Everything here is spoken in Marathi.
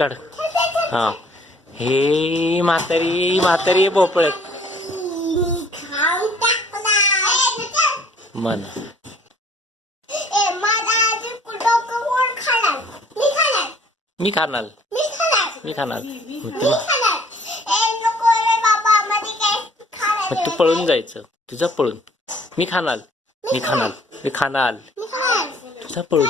काढ. हा हे म्हातारी भोपळत मन मी खाणार. मग तू पळून जायचं तुझं पळून. मी खाणार तुझा पळून.